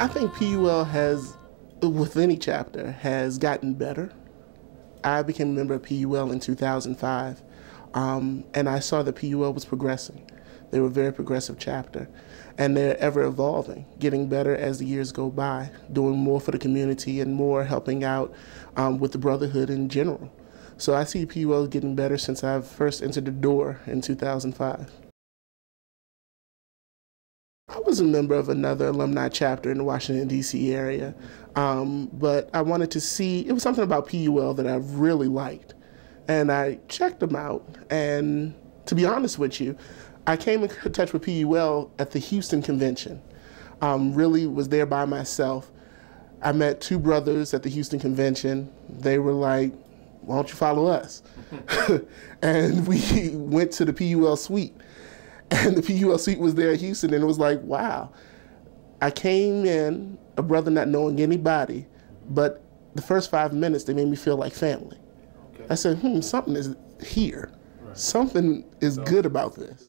I think PUL has, with any chapter, has gotten better. I became a member of PUL in 2005, and I saw that PUL was progressing. They were a very progressive chapter, and they're ever evolving, getting better as the years go by, doing more for the community and more helping out with the brotherhood in general. So I see PUL getting better since I first entered the door in 2005. I was a member of another alumni chapter in the Washington, D.C. area, but I wanted to see, it was something about PUL that I really liked. And I checked them out, and to be honest with you, I came in touch with PUL at the Houston convention. Really was there by myself. I met two brothers at the Houston convention. They were like, why don't you follow us? And we went to the PUL suite. And the PUL suite was there at Houston, and it was like, wow. I came in, a brother not knowing anybody, but the first 5 minutes, they made me feel like family. Okay. I said, something is here. Right. Something is good about this.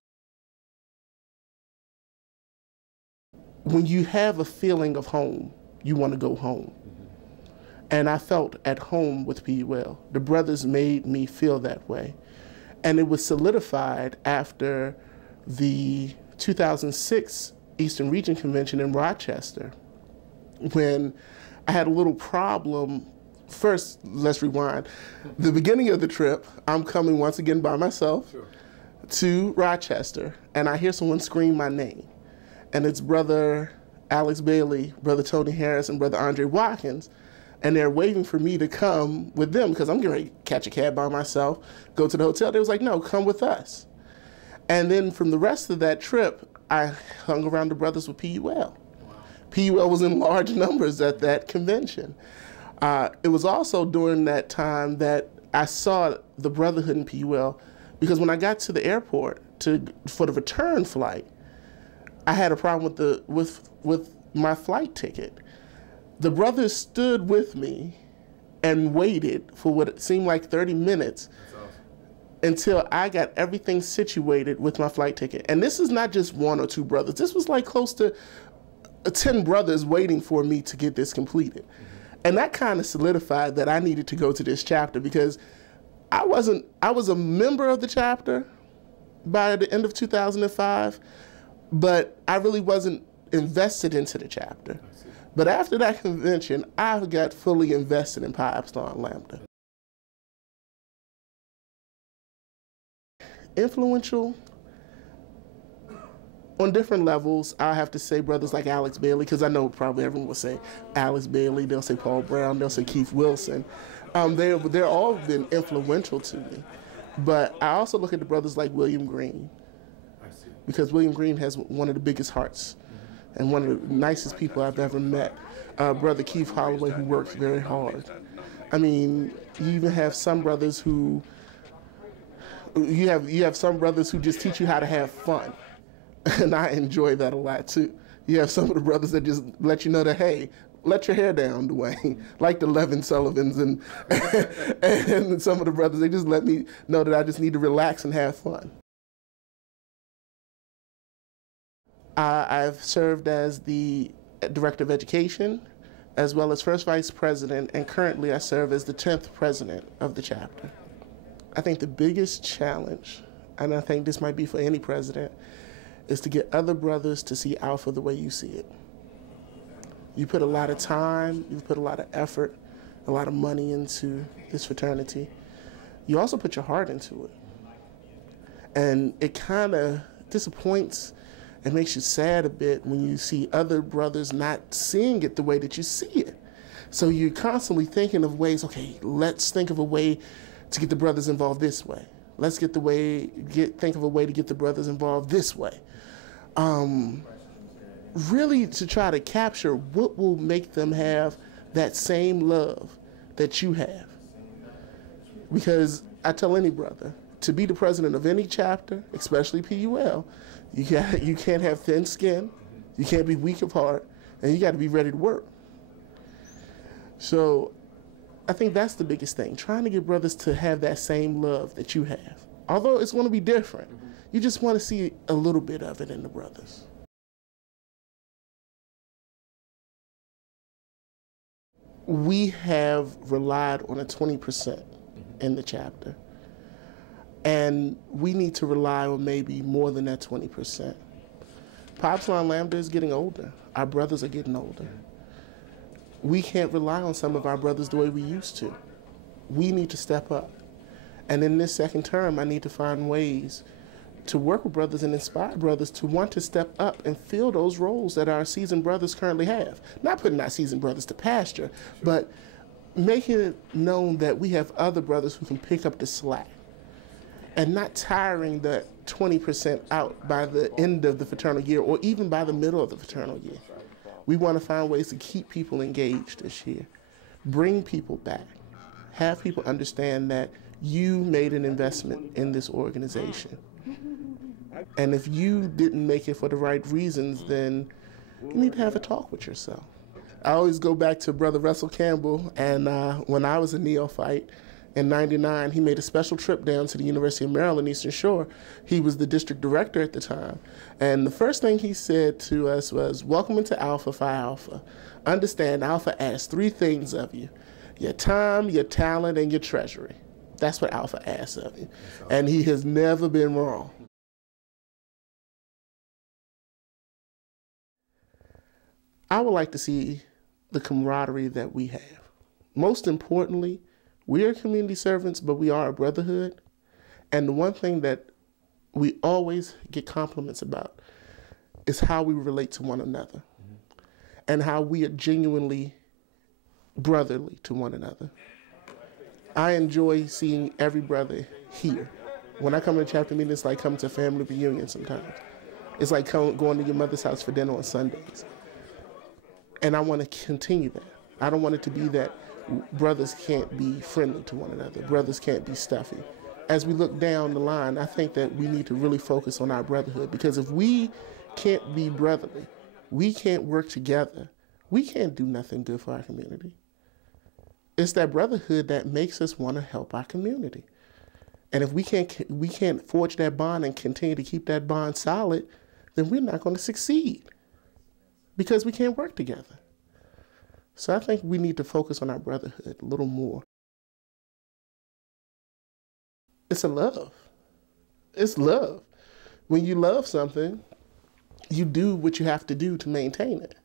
When you have a feeling of home, you want to go home. And I felt at home with PUL. The brothers made me feel that way. And it was solidified after the 2006 Eastern Region Convention in Rochester, when I had a little problem. First, let's rewind. The beginning of the trip, I'm coming once again by myself to Rochester, and I hear someone scream my name. And it's Brother Alex Bailey, Brother Tony Harris, and Brother Andre Watkins, and they're waiting for me to come with them because I'm getting ready to catch a cab by myself, go to the hotel. They was like, no, come with us. And then from the rest of that trip, I hung around the brothers with PUL. Wow. PUL was in large numbers at that convention. It was also during that time that I saw the brotherhood in PUL, because when I got to the airport for the return flight, I had a problem with my flight ticket. The brothers stood with me and waited for what seemed like 30 minutes until I got everything situated with my flight ticket. And this is not just one or two brothers. This was like close to 10 brothers waiting for me to get this completed. And that kind of solidified that I needed to go to this chapter, because I was a member of the chapter by the end of 2005, but I really wasn't invested into the chapter. But after that convention, I got fully invested in Pi Upsilon Lambda. Influential on different levels, I have to say brothers like Alex Bailey, because I know probably everyone will say Alex Bailey, they'll say Paul Brown, they'll say Keith Wilson. They're all been influential to me. But I also look at the brothers like William Green, because William Green has one of the biggest hearts and one of the nicest people I've ever met. Brother Keith Holloway, who works very hard. I mean, you even have some brothers who, you have some brothers who just teach you how to have fun. And I enjoy that a lot too. You have some of the brothers that just let you know that, hey, let your hair down, Duane. Like the Levin Sullivans and, and some of the brothers, they just let me know that I just need to relax and have fun. I've served as the Director of Education, as well as First Vice President, and currently I serve as the 10th President of the chapter. I think the biggest challenge, and I think this might be for any president, is to get other brothers to see Alpha the way you see it. You put a lot of time, you've put a lot of effort, a lot of money into this fraternity. You also put your heart into it. And it kind of disappoints and makes you sad a bit when you see other brothers not seeing it the way that you see it. So you're constantly thinking of ways, okay, let's think of a way to get the brothers involved this way. Let's think of a way to get the brothers involved this way. Really to try to capture what will make them have that same love that you have. Because I tell any brother, to be the president of any chapter, especially PUL, you can't have thin skin, you can't be weak of heart, and you got to be ready to work. So I think that's the biggest thing, trying to get brothers to have that same love that you have. Although it's going to be different, you just want to see a little bit of it in the brothers. we have relied on a 20% in the chapter. And we need to rely on maybe more than that 20%. Upsilon Lambda is getting older. Our brothers are getting older. We can't rely on some of our brothers the way we used to. We need to step up. And in this second term, I need to find ways to work with brothers and inspire brothers to want to step up and fill those roles that our seasoned brothers currently have. Not putting our seasoned brothers to pasture, but making it known that we have other brothers who can pick up the slack and not tiring the 20% out by the end of the fraternal year or even by the middle of the fraternal year. We want to find ways to keep people engaged this year, bring people back, have people understand that you made an investment in this organization. And if you didn't make it for the right reasons, then you need to have a talk with yourself. I always go back to Brother Russell Campbell, and when I was a neophyte in '99, he made a special trip down to the University of Maryland, Eastern Shore. He was the district director at the time. And the first thing he said to us was, "Welcome into Alpha Phi Alpha. Understand, Alpha asks 3 things of you: your time, your talent, and your treasury." That's what Alpha asks of you. And he has never been wrong. I would like to see the camaraderie that we have. Most importantly, we are community servants, but we are a brotherhood. And the one thing that we always get compliments about is how we relate to one another and how we are genuinely brotherly to one another. I enjoy seeing every brother here. When I come to chapter meeting, it's like coming to family reunion sometimes. It's like going to your mother's house for dinner on Sundays. And I want to continue that. I don't want it to be that brothers can't be friendly to one another. Brothers can't be stuffy. As we look down the line, I think that we need to really focus on our brotherhood, because if we can't be brotherly, we can't work together, we can't do nothing good for our community. It's that brotherhood that makes us want to help our community. And if we can't forge that bond and continue to keep that bond solid, then we're not going to succeed, because we can't work together. So I think we need to focus on our brotherhood a little more. It's a love. It's love. When you love something, you do what you have to do to maintain it.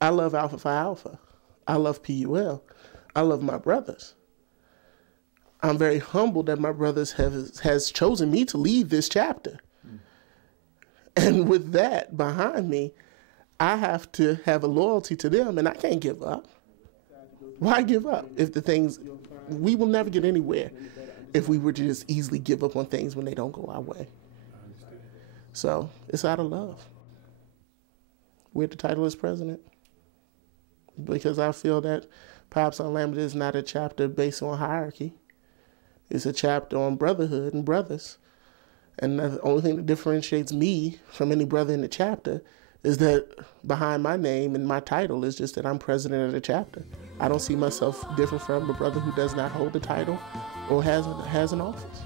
I love Alpha Phi Alpha. I love PUL. I love my brothers. I'm very humbled that my brothers has chosen me to lead this chapter. And with that behind me, I have to have a loyalty to them, and I can't give up. Why give up? We will never get anywhere if we were to just easily give up on things when they don't go our way. So it's out of love. We're the titleless president, because I feel that Upsilon Lambda is not a chapter based on hierarchy. It's a chapter on brotherhood and brothers. And the only thing that differentiates me from any brother in the chapter is that behind my name and my title is just that I'm president of the chapter. I don't see myself different from a brother who does not hold the title or has an office.